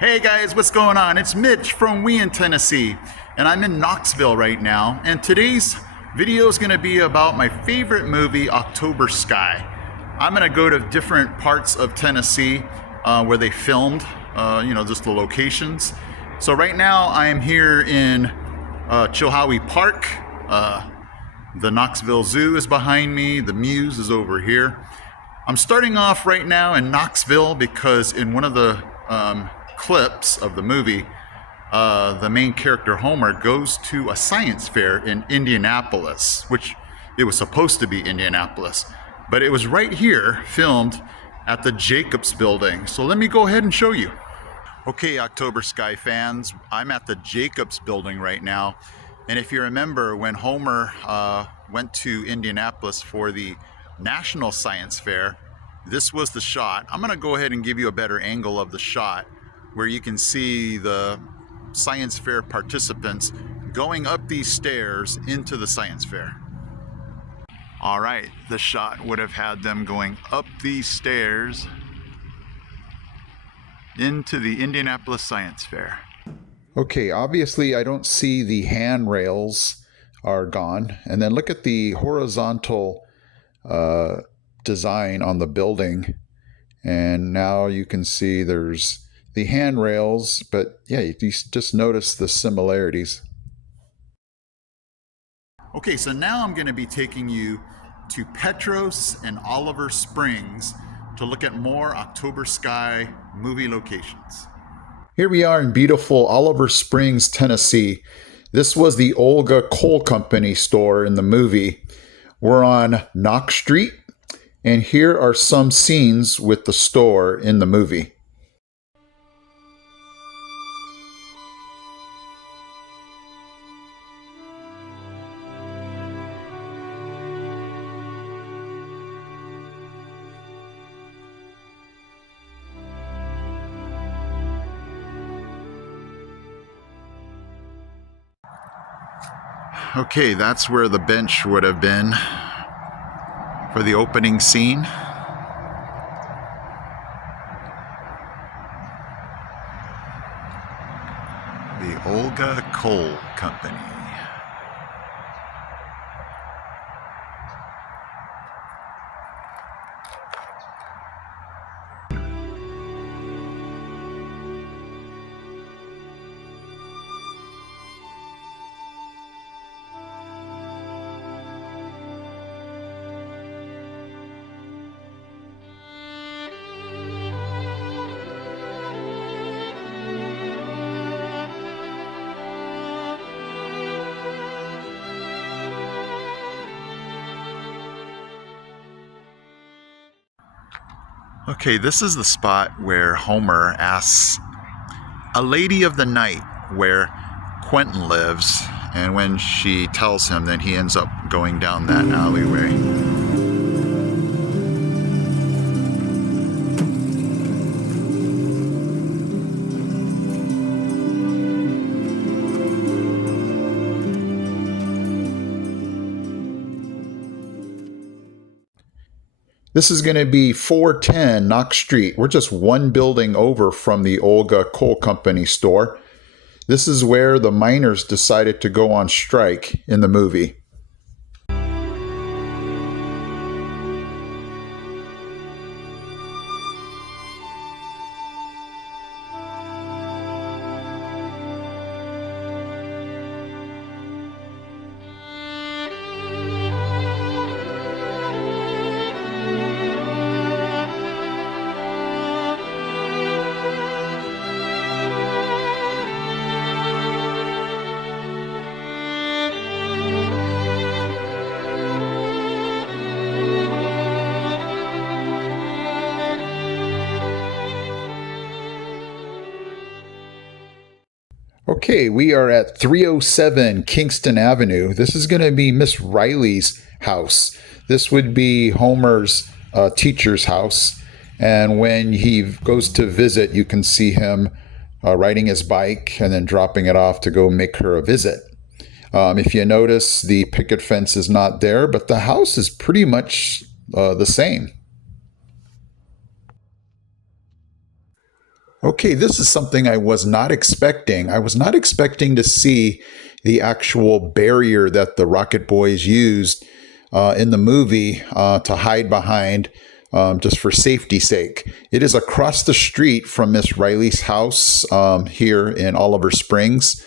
Hey guys, what's going on? It's Mitch from Wheeling, Tennessee, and I'm in Knoxville right now. And today's video is going to be about my favorite movie, October Sky. I'm going to go to different parts of Tennessee where they filmed, just the locations. So right now I am here in Chilhowie Park. The Knoxville Zoo is behind me. The Muse is over here. I'm starting off right now in Knoxville because in one of the clips of the movie, the main character Homer goes to a science fair in Indianapolis, which it was supposed to be Indianapolis, but it was right here filmed at the Jacobs building. So let me go ahead and show you. Okay, October Sky fans, I'm at the Jacobs building right now. And if you remember when Homer went to Indianapolis for the National Science Fair, this was the shot. I'm gonna go ahead and give you a better angle of the shot where you can see the science fair participants going up these stairs into the science fair. All right, the shot would have had them going up these stairs into the Indianapolis Science Fair. Okay, obviously I don't see the handrails are gone. And then look at the horizontal design on the building. And now you can see there's the handrails, but yeah, you just notice the similarities. Okay, so now I'm going to be taking you to Petros and Oliver Springs to look at more October Sky movie locations. Here we are in beautiful Oliver Springs, Tennessee. This was the Olga Coal Company store in the movie. We're on Knox Street, and here are some scenes with the store in the movie. Okay, that's where the bench would have been for the opening scene. The Olga Coal Company. Okay, this is the spot where Homer asks a lady of the night where Quentin lives, and when she tells him, then he ends up going down that alleyway. This is going to be 410 Knox Street. We're just one building over from the Olga Coal Company store. This is where the miners decided to go on strike in the movie. Okay, we are at 307 Kingston Avenue. This is going to be Miss Riley's house. This would be Homer's teacher's house. And when he goes to visit, you can see him riding his bike and then dropping it off to go make her a visit. If you notice, the picket fence is not there, but the house is pretty much the same. Okay, this is something I was not expecting. I was not expecting to see the actual barrier that the Rocket Boys used in the movie to hide behind just for safety's sake. It is across the street from Miss Riley's house here in Oliver Springs.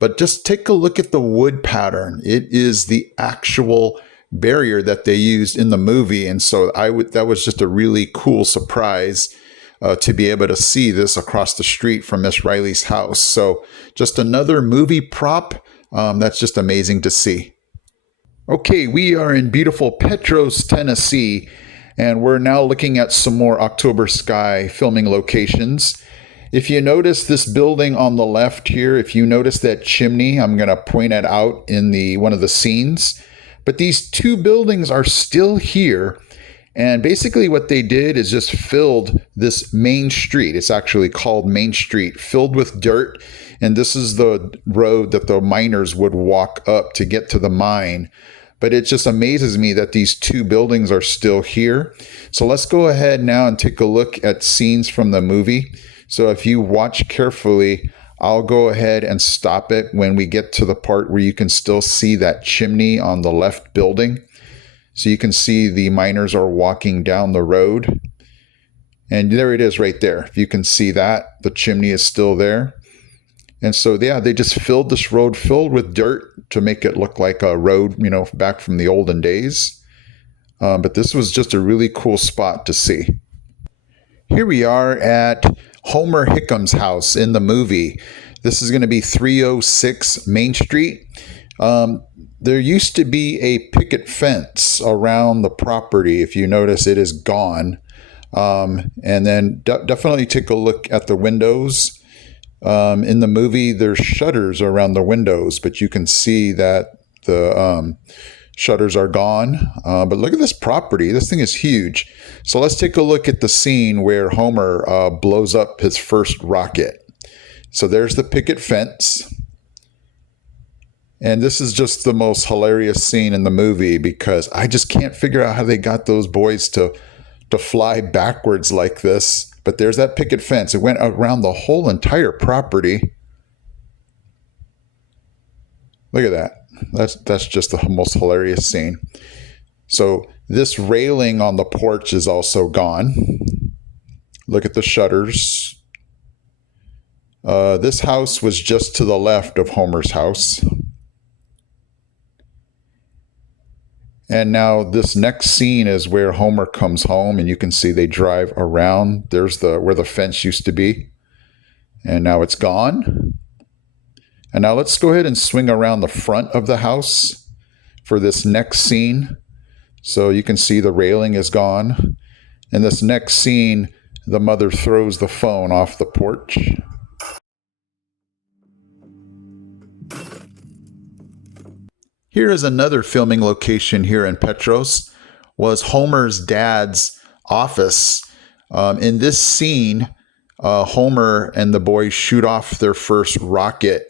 But just take a look at the wood pattern. It is the actual barrier that they used in the movie. And so that was just a really cool surprise to be able to see this across the street from Miss Riley's house. So just another movie prop that's just amazing to see. Okay, we are in beautiful Petros, Tennessee, and we're now looking at some more October Sky filming locations. If you notice this building on the left here, if you notice that chimney, I'm going to point it out in one of the scenes. But these two buildings are still here. And basically what they did is just filled this main street. It's actually called Main Street, filled with dirt. And this is the road that the miners would walk up to get to the mine. But it just amazes me that these two buildings are still here. So let's go ahead now and take a look at scenes from the movie. So if you watch carefully, I'll go ahead and stop it when we get to the part where you can still see that chimney on the left building. So you can see the miners are walking down the road. And there it is right there. If you can see that, the chimney is still there. And so, yeah, they just filled this road filled with dirt to make it look like a road, back from the olden days. But this was just a really cool spot to see. Here we are at Homer Hickham's house in the movie. This is going to be 306 Main Street. There used to be a picket fence around the property. If you notice, it is gone. And then definitely take a look at the windows. In the movie, there's shutters around the windows, but you can see that the shutters are gone. But look at this property. This thing is huge. So let's take a look at the scene where Homer blows up his first rocket. So there's the picket fence. And this is just the most hilarious scene in the movie because I just can't figure out how they got those boys to fly backwards like this. But there's that picket fence. It went around the whole entire property. Look at that. That's just the most hilarious scene. So this railing on the porch is also gone. Look at the shutters. This house was just to the left of Homer's house. And now this next scene is where Homer comes home, and you can see they drive around. There's where the fence used to be. And now it's gone. And now let's go ahead and swing around the front of the house for this next scene. So you can see the railing is gone. In this next scene, the mother throws the phone off the porch. Here is another filming location here in Petros, was Homer's dad's office. In this scene, Homer and the boys shoot off their first rocket,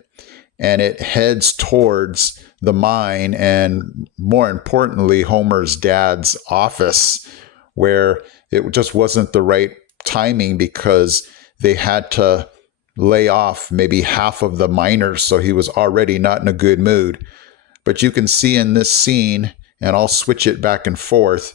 and it heads towards the mine and, more importantly, Homer's dad's office, where it just wasn't the right timing because they had to lay off maybe half of the miners, so he was already not in a good mood. But you can see in this scene, and I'll switch it back and forth,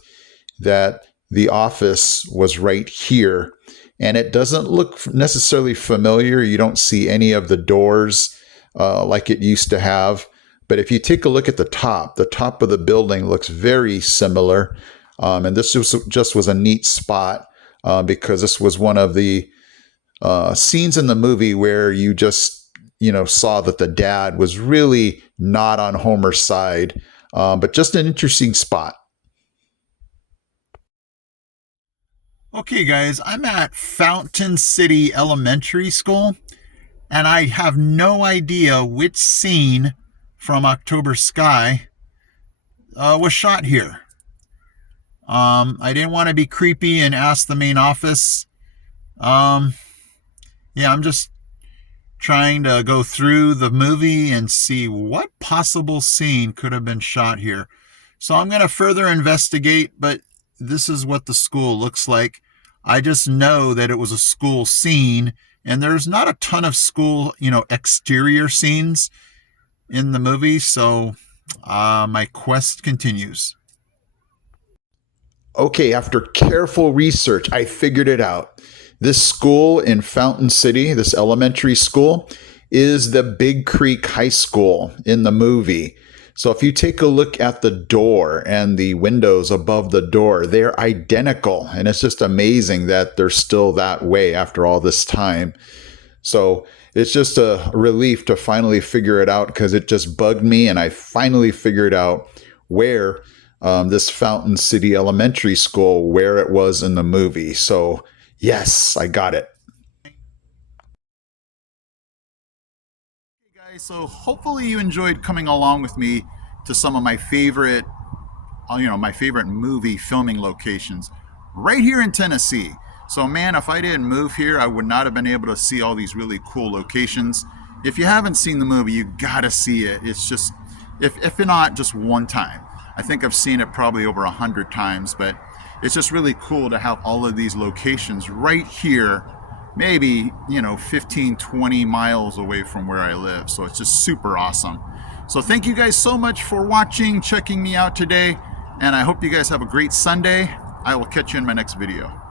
that the office was right here. And it doesn't look necessarily familiar. You don't see any of the doors like it used to have. But if you take a look at the top of the building looks very similar. And this just was a neat spot because this was one of the scenes in the movie where you just saw that the dad was really not on Homer's side, but just an interesting spot. Okay, guys, I'm at Fountain City Elementary School, and I have no idea which scene from October Sky was shot here. I didn't want to be creepy and ask the main office. I'm just trying to go through the movie and see what possible scene could have been shot here. So I'm going to further investigate, but this is what the school looks like. I just know that it was a school scene And there's not a ton of school, exterior scenes in the movie, so my quest continues. Okay, after careful research, I figured it out. This school in Fountain City, this elementary school, is the Big Creek High School in the movie. So if you take a look at the door and the windows above the door, they're identical. And it's just amazing that they're still that way after all this time. So it's just a relief to finally figure it out, because it just bugged me, and I finally figured out where this Fountain City Elementary School, where it was in the movie. So yes, I got it. Hey guys, so hopefully you enjoyed coming along with me to some of my favorite, my favorite movie filming locations right here in Tennessee. So man, if I didn't move here, I would not have been able to see all these really cool locations. If you haven't seen the movie, you gotta see it. It's just, if not just one time. I think I've seen it probably over 100 times, but it's just really cool to have all of these locations right here, maybe, 15, 20 miles away from where I live. So it's just super awesome. So thank you guys so much for watching, checking me out today, and I hope you guys have a great Sunday. I will catch you in my next video.